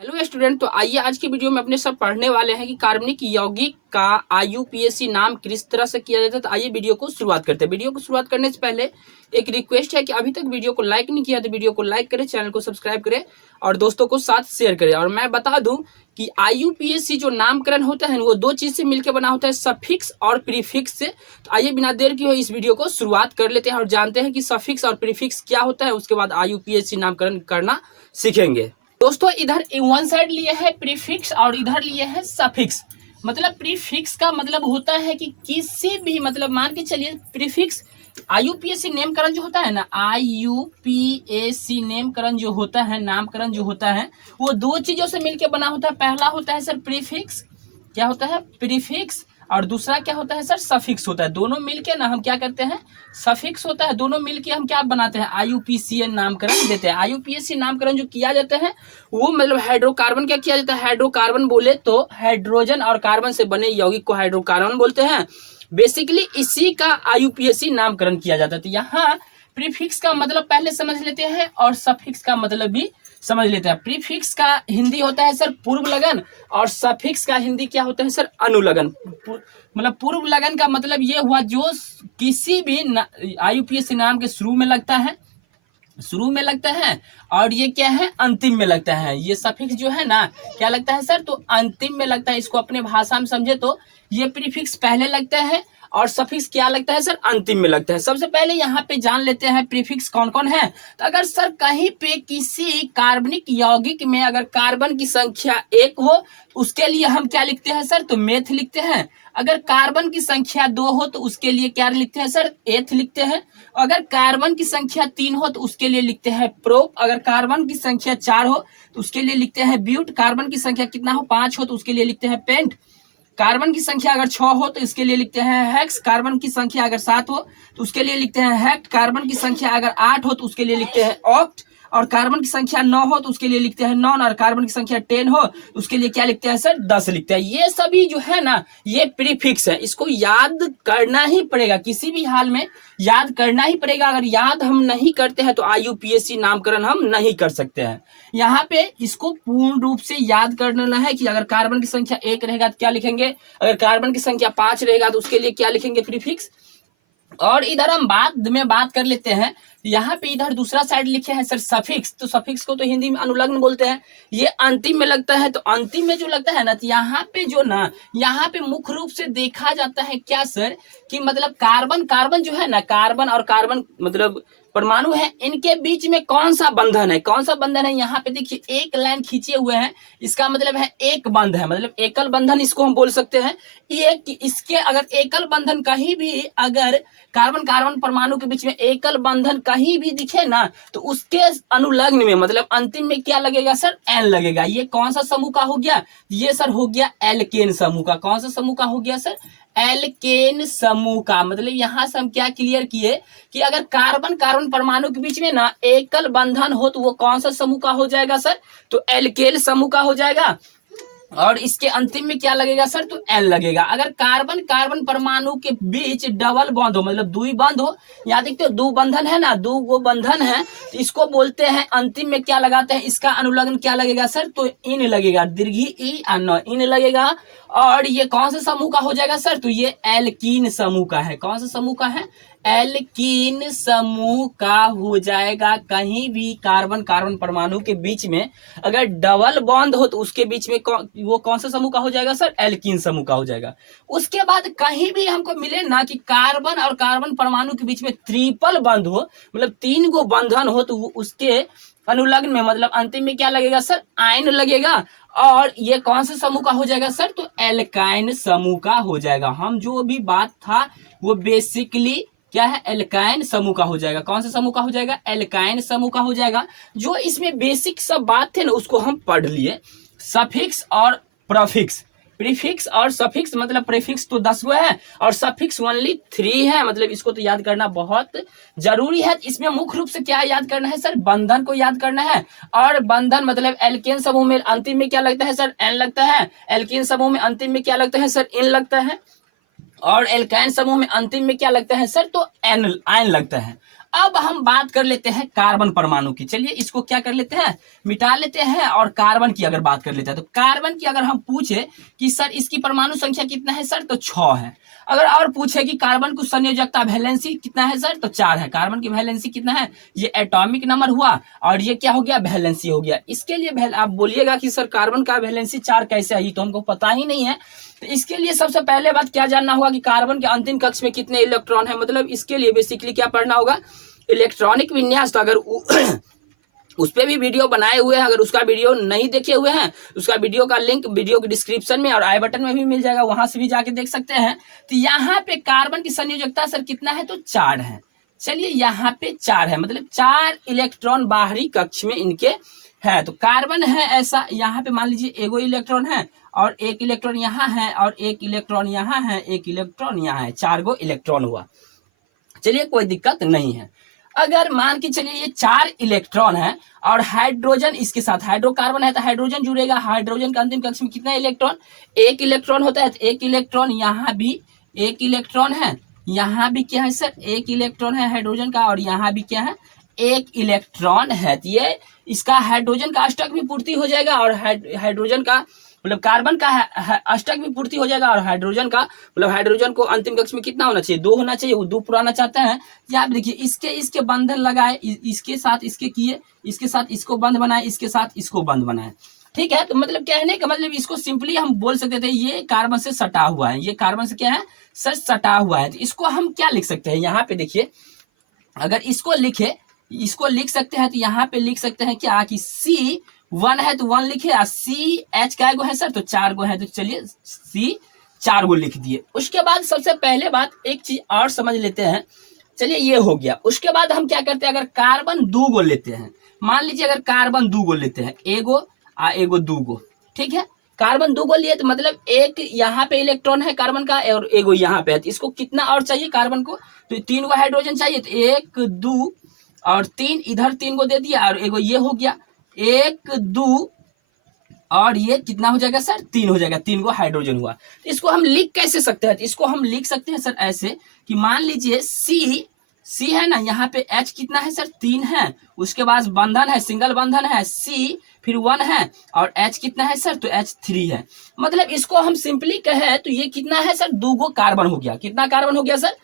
Hello student, तो आइए आज की वीडियो में अपने सब पढ़ने वाले हैं कि कार्बनिक यौगिक का आईयूपीएसी नाम किस तरह से किया जाता है। तो आइए वीडियो को शुरुआत करते हैं। वीडियो को शुरुआत करने से पहले एक रिक्वेस्ट है कि अभी तक वीडियो को लाइक नहीं किया तो वीडियो को लाइक करें, चैनल को सब्सक्राइब करें और दोस्तों को साथ शेयर करें। और मैं बता दूं कि आईयूपीएसी जो नामकरण होता है वो दो चीज से मिलकर बना होता है, सफिक्स और प्रीफिक्स से। तो आइए बिना देर किए इस वीडियो को शुरुआत कर लेते हैं और जानते हैं कि सफिक्स और प्रीफिक्स क्या होता है। उसके बाद आईयूपीएसी नामकरण करना सीखेंगे। दोस्तों, इधर वन साइड लिए है प्रीफिक्स और इधर लिए है सफिक्स। मतलब प्रीफिक्स का मतलब होता है कि किसी भी मतलब मान के चलिए प्रीफिक्स आईयूपीएसी नामकरण जो होता है ना, आईयूपीएसी नामकरण जो होता है, नामकरण जो होता है वो दो चीजों से मिलकर बना होता है। पहला होता है सर प्रीफिक्स, क्या होता है प्रीफिक्स, और दूसरा क्या होता है सर सफिक्स होता है। दोनों मिलके ना हम क्या करते हैं, सफिक्स होता है, दोनों मिलके हम क्या बनाते हैं, आईयूपीएसी नामकरण देते हैं। आईयूपीएसी नामकरण जो किया जाता है वो मतलब हाइड्रोकार्बन क्या किया जाता है, हाइड्रोकार्बन बोले तो हाइड्रोजन और कार्बन से बने यौगिक को हाइड्रोकार्बन बोलते हैं। बेसिकली इसी का आईयूपीएसी नामकरण किया जाता है। तो यहाँ प्रीफिक्स का मतलब पहले समझ लेते हैं और सफिक्स का मतलब भी समझ लेते हैं। प्रीफिक्स का हिंदी होता है सर पूर्व लगन और सफिक्स का हिंदी क्या होता है सर अनुलगन। मतलब पूर्व लगन का मतलब ये हुआ जो किसी भी आईयूपीएसी नाम के शुरू में लगता है, शुरू में लगता है, और ये क्या है अंतिम में लगता है। ये सफिक्स जो है ना क्या लगता है सर, तो अंतिम में लगता है। इसको अपने भाषा में समझे तो ये प्रीफिक्स पहले लगता है और सफिक्स क्या लगता है सर, अंतिम में लगता है। सबसे पहले यहाँ पे जान लेते हैं प्रीफिक्स कौन कौन है। तो अगर सर कहीं पे किसी कार्बनिक यौगिक में अगर कार्बन की संख्या 1 हो उसके लिए हम क्या लिखते हैं सर, तो मेथ लिखते हैं। अगर कार्बन की संख्या 2 हो तो उसके लिए क्या लिखते हैं सर, एथ लिखते हैं। अगर कार्बन की संख्या 3 हो तो उसके लिए लिखते हैं प्रोप। अगर कार्बन की संख्या 4 हो तो उसके लिए लिखते हैं ब्यूट। कार्बन की संख्या कितना हो 5 हो तो उसके लिए लिखते हैं पेंट। कार्बन की संख्या अगर 6 हो तो इसके लिए लिखते हैं हेक्स। कार्बन की संख्या अगर 7 हो तो उसके लिए लिखते हैं हेक्ट। कार्बन की संख्या अगर 8 हो तो उसके लिए लिखते हैं ऑक्ट। और कार्बन की संख्या 9 हो तो उसके लिए लिखते हैं नॉन। और कार्बन की संख्या 10 हो तो उसके लिए क्या लिखते हैं सर, 10 लिखते हैं। ये सभी जो है ना ये प्रीफिक्स है, इसको याद करना ही पड़ेगा, किसी भी हाल में याद करना ही पड़ेगा। अगर याद हम नहीं करते हैं तो आईयूपीएसी नामकरण हम नहीं कर सकते हैं। यहाँ पे इसको पूर्ण रूप से याद करना है कि अगर कार्बन की संख्या 1 रहेगा तो क्या लिखेंगे, अगर कार्बन की संख्या 5 रहेगा तो उसके लिए क्या लिखेंगे प्रीफिक्स। और इधर हम बाद में बात कर लेते हैं। यहाँ पे इधर दूसरा साइड लिखे हैं सर सफिक्स। तो सफिक्स को तो हिंदी में अनुलग्न बोलते हैं। ये अंतिम में लगता है। तो अंतिम में जो लगता है ना, तो यहाँ पे जो ना यहाँ पे मुख्य रूप से देखा जाता है क्या सर, कि मतलब कार्बन कार्बन जो है ना, कार्बन और कार्बन मतलब परमाणु है, इनके बीच में कौन सा बंधन है, कौन सा बंधन है। यहाँ पे देखिए एक लाइन खींचे हुए हैं, इसका मतलब है एक बंध है, मतलब एकल बंधन इसको हम बोल सकते हैं। ये इसके अगर एकल बंधन कहीं भी अगर कार्बन कार्बन परमाणु के बीच में एकल बंधन कहीं भी दिखे ना तो उसके अनुलग्न में मतलब अंतिम में क्या लगेगा सर, एन लगेगा। ये कौन सा समूह का हो गया, ये सर हो गया एल्केन समूह का। कौन सा समूह का हो गया सर, एल्केन समूह का। मतलब यहां से हम क्या क्लियर किए कि अगर कार्बन कार्बन परमाणु के बीच में ना एकल बंधन हो तो वो कौन सा समूह का हो जाएगा सर, तो एल्केन समूह का हो जाएगा। और इसके अंतिम में क्या लगेगा सर, तो एन लगेगा। अगर कार्बन कार्बन परमाणु के बीच डबल बॉन्ड हो, मतलब दुई बंध हो, याद देखते हो दो बंधन है ना, दो वो बंधन है, तो इसको बोलते हैं अंतिम में क्या लगाते हैं, इसका अनुलग्न क्या लगेगा सर, तो इन लगेगा, दीर्घी ई अन इन लगेगा। और ये कौन सा समूह का हो जाएगा सर, तो ये एल्कीन समूह का है। कौन सा समूह का है, एल्कीन समूह का हो जाएगा। कहीं भी कार्बन कार्बन परमाणु के बीच में अगर डबल बॉन्ड हो तो उसके बीच में वो कौन सा समूह का हो जाएगा सर, एल्कीन समूह का हो जाएगा। उसके बाद कहीं भी हमको मिले ना कि कार्बन और कार्बन परमाणु के बीच में ट्रिपल बंध हो, मतलब 3 गो बंधन हो, तो उसके अनुलग्न में मतलब अंतिम में क्या लगेगा सर, आयन लगेगा। और ये कौन से समूह का हो जाएगा सर, तो एल्काइन समूह का हो जाएगा। हम जो भी बात था वो बेसिकली क्या है, एल्काइन समूह का हो जाएगा। कौन सा समूह का हो जाएगा, एल्काइन समूह का हो जाएगा। जो इसमें बेसिक सब बात थे ना उसको हम पढ़ लिए। सफिक्स और प्रीफिक्स, प्रीफिक्स और सफिक्स मतलब प्रीफिक्स तो 10 गो है और सफिक्स ओनली 3 है। मतलब इसको तो याद करना बहुत जरूरी है। इसमें मुख्य रूप से क्या याद करना है सर, बंधन को याद करना है। और बंधन मतलब एल्केन समूह में अंतिम में क्या लगता है सर, एन लगता है। एल्केन समूह में अंतिम में क्या लगता है सर, इन लगता है। और एल्काइन समूह में अंतिम में क्या लगता है सर, तो एन आयन लगता है। अब हम बात कर लेते हैं कार्बन परमाणु की। चलिए इसको क्या कर लेते हैं, मिटा लेते हैं, और कार्बन की अगर बात कर लेते हैं तो कार्बन की अगर हम पूछे कि सर इसकी परमाणु संख्या कितना है सर, तो 6 है। अगर और पूछे कि कार्बन की संयोजकता वैलेंसी कितना है सर, तो 4 है। कार्बन की वैलेंसी कितना है, ये एटॉमिक नंबर हुआ, और ये क्या हो गया, वैलेंसी हो गया। इसके लिए आप बोलिएगा कि सर कार्बन का वैलेंसी 4 कैसे आई, तो हमको पता ही नहीं है। तो इसके लिए सबसे पहले बात क्या जानना होगा कि कार्बन के अंतिम कक्ष में कितने इलेक्ट्रॉन है। मतलब इसके लिए बेसिकली क्या पढ़ना होगा, इलेक्ट्रॉनिक विन्यास। तो अगर उस पर भी वीडियो बनाए हुए हैं, अगर उसका वीडियो नहीं देखे हुए हैं, उसका वीडियो का लिंक वीडियो के डिस्क्रिप्शन में और आई बटन में भी मिल जाएगा, वहां से भी जाके देख सकते हैं। तो यहाँ पे कार्बन की संयोजकता सर कितना है, तो 4 है। चलिए यहाँ पे 4 है, मतलब 4 इलेक्ट्रॉन बाहरी कक्ष में इनके है। तो कार्बन है ऐसा, यहाँ पे मान लीजिए एगो इलेक्ट्रॉन है, और एक इलेक्ट्रॉन यहाँ है, और एक इलेक्ट्रॉन यहाँ है, एक इलेक्ट्रॉन यहाँ है, 4 गो इलेक्ट्रॉन हुआ। चलिए कोई दिक्कत नहीं है। अगर मान के चलिए ये 4 इलेक्ट्रॉन है, और हाइड्रोजन इसके साथ, हाइड्रोकार्बन है तो हाइड्रोजन जुड़ेगा। हाइड्रोजन का अंतिम कक्ष में कितना इलेक्ट्रॉन, 1 इलेक्ट्रॉन होता है। तो 1 इलेक्ट्रॉन, यहाँ भी 1 इलेक्ट्रॉन है, यहाँ भी क्या है सर, 1 इलेक्ट्रॉन है हाइड्रोजन का, और यहाँ भी क्या है, 1 इलेक्ट्रॉन है। तो ये इसका हाइड्रोजन का अष्टक भी पूर्ति हो जाएगा, और हाइड्रोजन का मतलब कार्बन का अष्टक भी पूर्ति हो जाएगा, और हाइड्रोजन का मतलब हाइड्रोजन को अंतिम कक्ष में कितना होना चाहिए, 2 होना चाहिए। वो 2 पुराना चाहते हैं। या आप देखिए इसके बंधन लगाए, इसके साथ इसके किए, इसके साथ इसको बंध बनाए, इसके साथ इसको बंध बनाए। ठीक है, तो मतलब कहने का मतलब इसको सिंपली हम बोल सकते थे ये कार्बन से सटा हुआ है, ये कार्बन से क्या है सर, सटा हुआ है। तो इसको हम क्या लिख सकते हैं, यहाँ पे देखिए, अगर इसको लिख सकते हैं, तो यहाँ पे लिख सकते हैं क्या कि C1 है तो 1 लिखे, और CH क्या गो है सर, तो 4 गो है। तो चलिए C 4 गो लिख दिए। उसके बाद सबसे पहले बात एक चीज और समझ लेते हैं। चलिए ये हो गया। उसके बाद हम क्या करते हैं, अगर कार्बन 2 गो लेते हैं, मान लीजिए अगर कार्बन 2 गो लेते हैं, एगो आ एगो 2 गो, ठीक है, कार्बन 2 गो लिए, तो मतलब एक यहाँ पे इलेक्ट्रॉन है कार्बन का, और एगो यहाँ पे है। तो इसको कितना और चाहिए कार्बन को, तो 3 गो हाइड्रोजन चाहिए। तो 1 2 और 3, इधर 3 गो दे दिया, और एगो ये हो गया, 1 2 और ये कितना हो जाएगा सर, 3 हो जाएगा, 3 गो हाइड्रोजन हुआ। तो इसको हम लिख कैसे सकते हैं, तो इसको हम लिख सकते हैं सर ऐसे कि मान लीजिए C है ना, यहाँ पे H कितना है सर, 3 है। उसके बाद बंधन है, सिंगल बंधन है, C फिर 1 है, और H कितना है सर, तो H 3 है। मतलब इसको हम सिंपली कहे तो ये कितना है सर, 2 गो कार्बन हो गया। कितना कार्बन हो गया सर,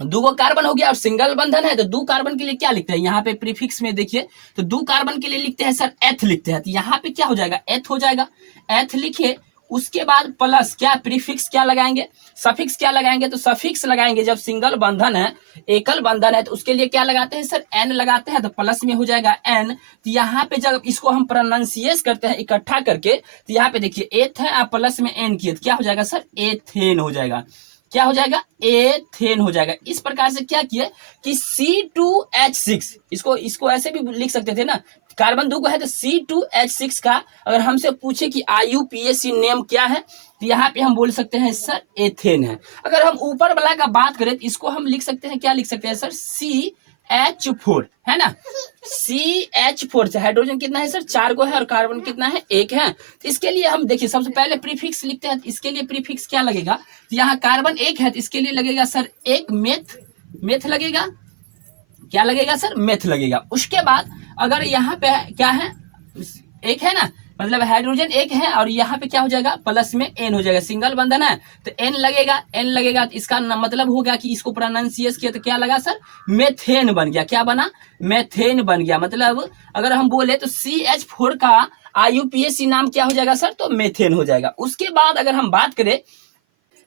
2 गो कार्बन हो गया, और सिंगल बंधन है। तो 2 कार्बन के लिए क्या लिखते हैं, यहाँ पे प्रीफिक्स में देखिए, तो 2 कार्बन के लिए लिखते हैं सर एथ लिखते हैं। तो यहाँ पे क्या हो जाएगा, एथ हो जाएगा। एथ लिखे, उसके बाद प्लस क्या, प्रीफिक्स क्या लगाएंगे, सफिक्स क्या लगाएंगे, तो सफिक्स लगाएंगे। जब सिंगल बंधन है, एकल बंधन है, तो उसके लिए क्या लगाते हैं सर, एन लगाते हैं। तो प्लस में हो जाएगा एन। तो यहाँ पे जब इसको हम प्रोनाउंसिएट करते हैं इकट्ठा करके, तो यहाँ पे देखिए एथ है, आप प्लस में एन किए, तो क्या हो जाएगा सर, एथेन हो जाएगा। क्या हो जाएगा, एथेन हो जाएगा। इस प्रकार से क्या किया कि C2H6, इसको ऐसे भी लिख सकते थे ना, कार्बन 2 को है तो C2H6 का अगर हमसे पूछे कि IUPAC नेम क्या है, तो यहाँ पे हम बोल सकते हैं सर एथेन है। अगर हम ऊपर वाला का बात करें तो इसको हम लिख सकते हैं, क्या लिख सकते हैं सर, CH4 है ना, CH4 हाइड्रोजन कितना है सर, 4 गो है, और कार्बन कितना है, 1 है। तो इसके लिए हम देखिए सबसे पहले प्रीफिक्स लिखते हैं। इसके लिए प्रीफिक्स क्या लगेगा, तो यहाँ कार्बन 1 है तो इसके लिए लगेगा सर एक मेथ लगेगा। क्या लगेगा सर, मेथ लगेगा। उसके बाद अगर यहाँ पे क्या है, 1 है ना, मतलब हाइड्रोजन 1 है, और यहाँ पे क्या हो जाएगा, प्लस में एन हो जाएगा, सिंगल बंधन है तो एन लगेगा। तो इसका मतलब होगा कि इसको प्रोनाउंसिएट किया तो क्या लगा सर, मेथेन बन गया। क्या बना, मेथेन बन गया। मतलब अगर हम बोले तो CH4 का IUPAC नाम क्या हो जाएगा सर, तो मेथेन हो जाएगा। उसके बाद अगर हम बात करें,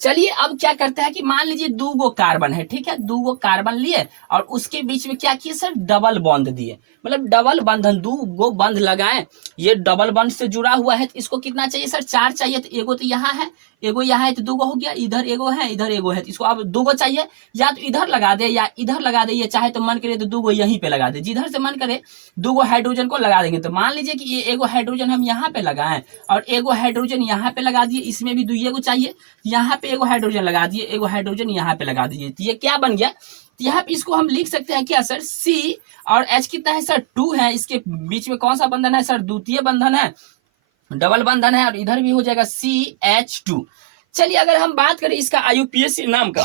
चलिए अब क्या करते हैं कि मान लीजिए 2 गो कार्बन है, ठीक है, 2 गो कार्बन लिए, और उसके बीच में क्या किए सर, डबल बॉन्ड दिए, मतलब डबल बंधन, 2 गो बंध लगाए। ये डबल बंध से जुड़ा हुआ है, तो इसको कितना चाहिए सर, 4 चाहिए। तो एगो तो यहाँ है, एगो यहाँ है, तो 2 गो हो गया। इधर एगो है, इधर एगो है, तो इसको अब 2 गो चाहिए, या तो इधर लगा दे या इधर लगा दे। ये चाहे तो मन करे तो 2 गो यहीं पे लगा दे, जिधर से मन करे 2 गो हाइड्रोजन को लगा देंगे। तो मान लीजिए कि ये एगो हाइड्रोजन हम यहाँ पे लगाएं, और एगो हाइड्रोजन यहाँ पे लगा दिए, इसमें भी 2 गो चाहिए, यहाँ पे एगो हाइड्रोजन लगा दिए, एगो हाइड्रोजन यहाँ पे लगा दीजिए। तो ये क्या बन गया, तो यहाँ पे इसको हम लिख सकते हैं क्या सर, C और H कितना है सर, 2 है। इसके बीच में कौन सा बंधन है सर, द्वितीय बंधन है, डबल बंधन है, और इधर भी हो जाएगा CH2। चलिए अगर हम बात करें इसका IUPAC नाम का,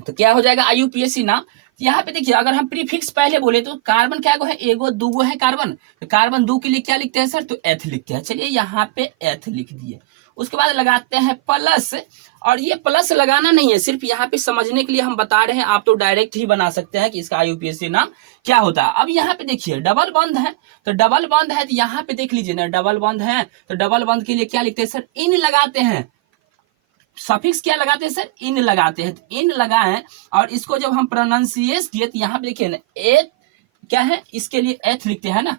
तो क्या हो जाएगा IUPAC नाम, यहाँ पे देखिए अगर हम प्रीफिक्स पहले बोले तो कार्बन क्या है, एगो दूगो है कार्बन, तो कार्बन 2 के लिए क्या लिखते हैं सर, तो एथ लिखते हैं। चलिए यहाँ पे एथ लिख दिए, उसके बाद लगाते हैं प्लस, और ये प्लस लगाना नहीं है, सिर्फ यहाँ पे समझने के लिए हम बता रहे हैं, आप तो डायरेक्ट ही बना सकते हैं कि इसका आईयूपीएसी नाम क्या होता है। अब यहाँ पे देखिए डबल बॉन्ड है, तो डबल बॉन्ड है तो यहाँ पे देख लीजिए ना, डबल बॉन्ड है तो डबल बॉन्ड के लिए क्या लिखते हैं सर, इन लगाते हैं। सफिक्स क्या लगाते हैं सर, इन लगाते हैं, तो इन लगाए, और इसको जब हम प्रोनाउंसिएट किए तो यहाँ पे देखिए ना, एथ क्या है, इसके लिए एथ लिखते हैं ना,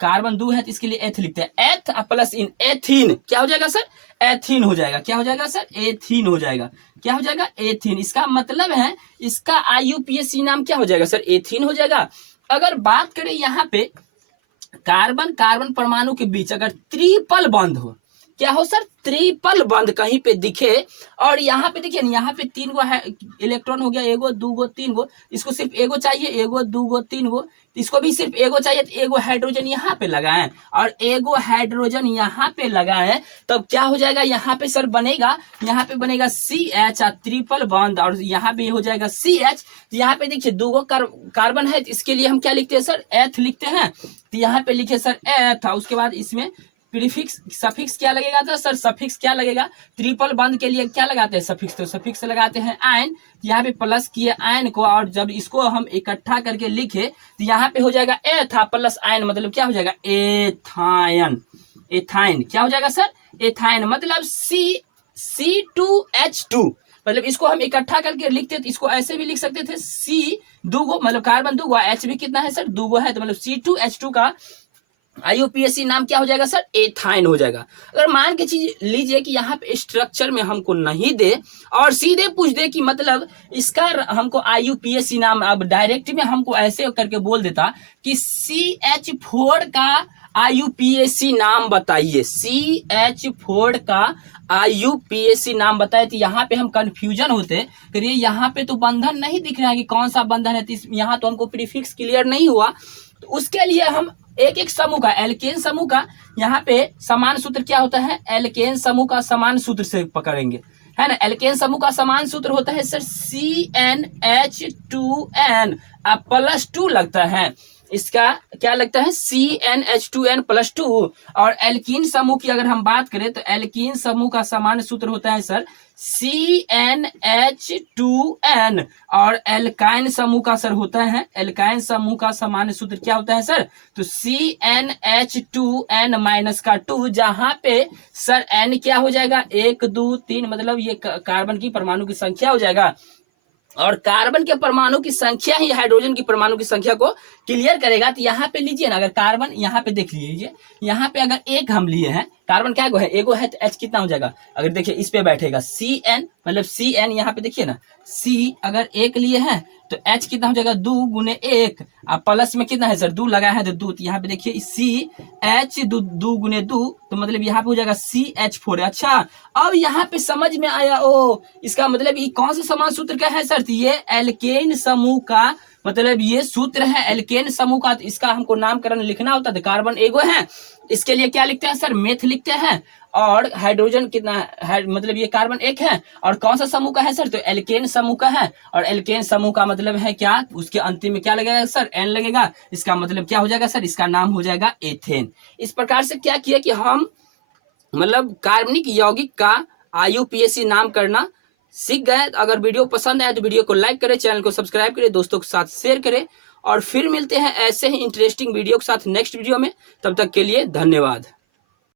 कार्बन 2 है तो इसके लिए एथ लिखते हैं, एथ प्लस इन, एथीन क्या हो जाएगा सर, एथीन हो जाएगा। क्या हो जाएगा सर, एथीन हो जाएगा। क्या हो जाएगा, एथीन। इसका मतलब है इसका आईयूपीएसी नाम क्या हो जाएगा सर, एथीन हो जाएगा। अगर बात करें यहाँ पे कार्बन कार्बन परमाणु के बीच अगर ट्रिपल बॉन्ड हो, क्या हो सर, ट्रिपल बॉन्ड कहीं पे दिखे, और यहाँ पे देखिए यहाँ पे 3 गो है इलेक्ट्रॉन हो गया, एगो दूगो 3 गो, इसको सिर्फ एगो चाहिए, एगो दूगो 3 गो, इसको भी सिर्फ एगो चाहिए, तो एगो हाइड्रोजन यहाँ पे लगाएं और एगो हाइड्रोजन यहाँ पे लगाएं, तब तो क्या हो जाएगा, यहाँ पे सर बनेगा, यहाँ पे बनेगा CH ट्रिपल बॉन्ड, और यहाँ पे हो जाएगा CH। तो यहाँ पे देखिए दूगो कार्बन है, इसके लिए हम क्या लिखते हैं सर, एथ लिखते हैं, तो यहाँ पे लिखे सर एथ, उसके बाद इसमें प्रीफिक्स सफिक्स क्या लगेगा था सर, सफिक्स क्या लगेगा, ट्रिपल बॉन्ड के लिए क्या लगाते हैं सफिक्स, तो सफिक्स लगाते हैं आयन, यहाँ पे प्लस किए आयन को, और जब इसको हम इकट्ठा करके लिखे तो यहाँ पे हो जाएगा एथा प्लस आयन, मतलब क्या हो जाएगा, एथायन, एथाइन क्या हो जाएगा सर, एथाइन, मतलब C2H2, मतलब इसको हम इकट्ठा करके लिखते तो इसको ऐसे भी लिख सकते थे, C दूगो मतलब कार्बन दूगो, H भी कितना है सर, दूगो है, तो मतलब C2H2 का आईयूपीएसी नाम क्या हो जाएगा सर, एथाइन हो जाएगा। अगर मान के चीज लीजिए कि यहाँ पे स्ट्रक्चर में हमको नहीं दे और सीधे पूछ दे कि मतलब इसका हमको आईयूपीएसी नाम, अब डायरेक्ट में हमको ऐसे करके बोल देता कि CH4 का आईयूपीएसी नाम बताइए, CH4 का आईयूपीएसी नाम बताए, तो यहाँ पे हम कंफ्यूजन होते, करिए यहाँ पे तो बंधन नहीं दिख रहा है कि कौन सा बंधन है, तो यहाँ तो हमको प्रीफिक्स क्लियर नहीं हुआ, तो उसके लिए हम एक एक समूह का, एल्केन समूह का यहाँ पे समान सूत्र क्या होता है, एल्केन समूह का समान सूत्र से पकड़ेंगे, है ना। एल्केन समूह का समान सूत्र होता है सर CnH2n, अब +2 लगता है, इसका क्या लगता है CnH2n +2। और एल्कीन समूह की अगर हम बात करें तो एल्कीन समूह का समान सूत्र होता है सर CnH2n, और एल्काइन समूह का सर होता है, एल्काइन समूह का समान सूत्र क्या होता है सर, तो CnH2n-2, जहां पे सर n क्या हो जाएगा 1 2 3, मतलब ये कार्बन की परमाणु की संख्या हो जाएगा, और कार्बन के परमाणु की संख्या ही हाइड्रोजन की परमाणु की संख्या को क्लियर करेगा। तो यहाँ पे लीजिए ना, अगर कार्बन यहाँ पे देख लीजिए, यहाँ पे अगर एक हम लिए हैं, कार्बन क्या है, एगो है, तो H कितना हो जाएगा, अगर देखिए इस पे बैठेगा CN, मतलब CN यहाँ पे देखिए ना, C अगर एक लिए हैं तो H कितना हो जाएगा 2 गुने 1, अब प्लस में कितना है सर 2 लगाया है तो 2, तो यहाँ पे देखिए CH 2 गुने 2, तो मतलब यहाँ पे हो जाएगा CH4। अच्छा अब यहाँ पे समझ में आया, ओ इसका मतलब ये कौन सा समान सूत्र का है सर, ये एल्केन समूह का मतलब ये सूत्र है एल्केन समूह का, तो इसका हमको नामकरण लिखना होता है, तो कार्बन एगो है, इसके लिए क्या लिखते हैं सर, मेथ लिखते हैं, और हाइड्रोजन कितना है, मतलब ये कार्बन एक है, और कौन सा समूह का है सर, तो एल्केन समूह का है, और एल्केन समूह का मतलब है क्या, उसके अंतिम में क्या लगेगा सर, N लगेगा, इसका मतलब क्या हो जाएगा सर, इसका नाम हो जाएगा एथेन। इस प्रकार से क्या किया कि हम मतलब कार्बनिक यौगिक का आईयूपीएसी नाम करना सीख गए। अगर वीडियो पसंद आए तो वीडियो को लाइक करें, चैनल को सब्सक्राइब करें, दोस्तों के साथ शेयर करें, और फिर मिलते हैं ऐसे ही इंटरेस्टिंग वीडियो के साथ नेक्स्ट वीडियो में। तब तक के लिए धन्यवाद।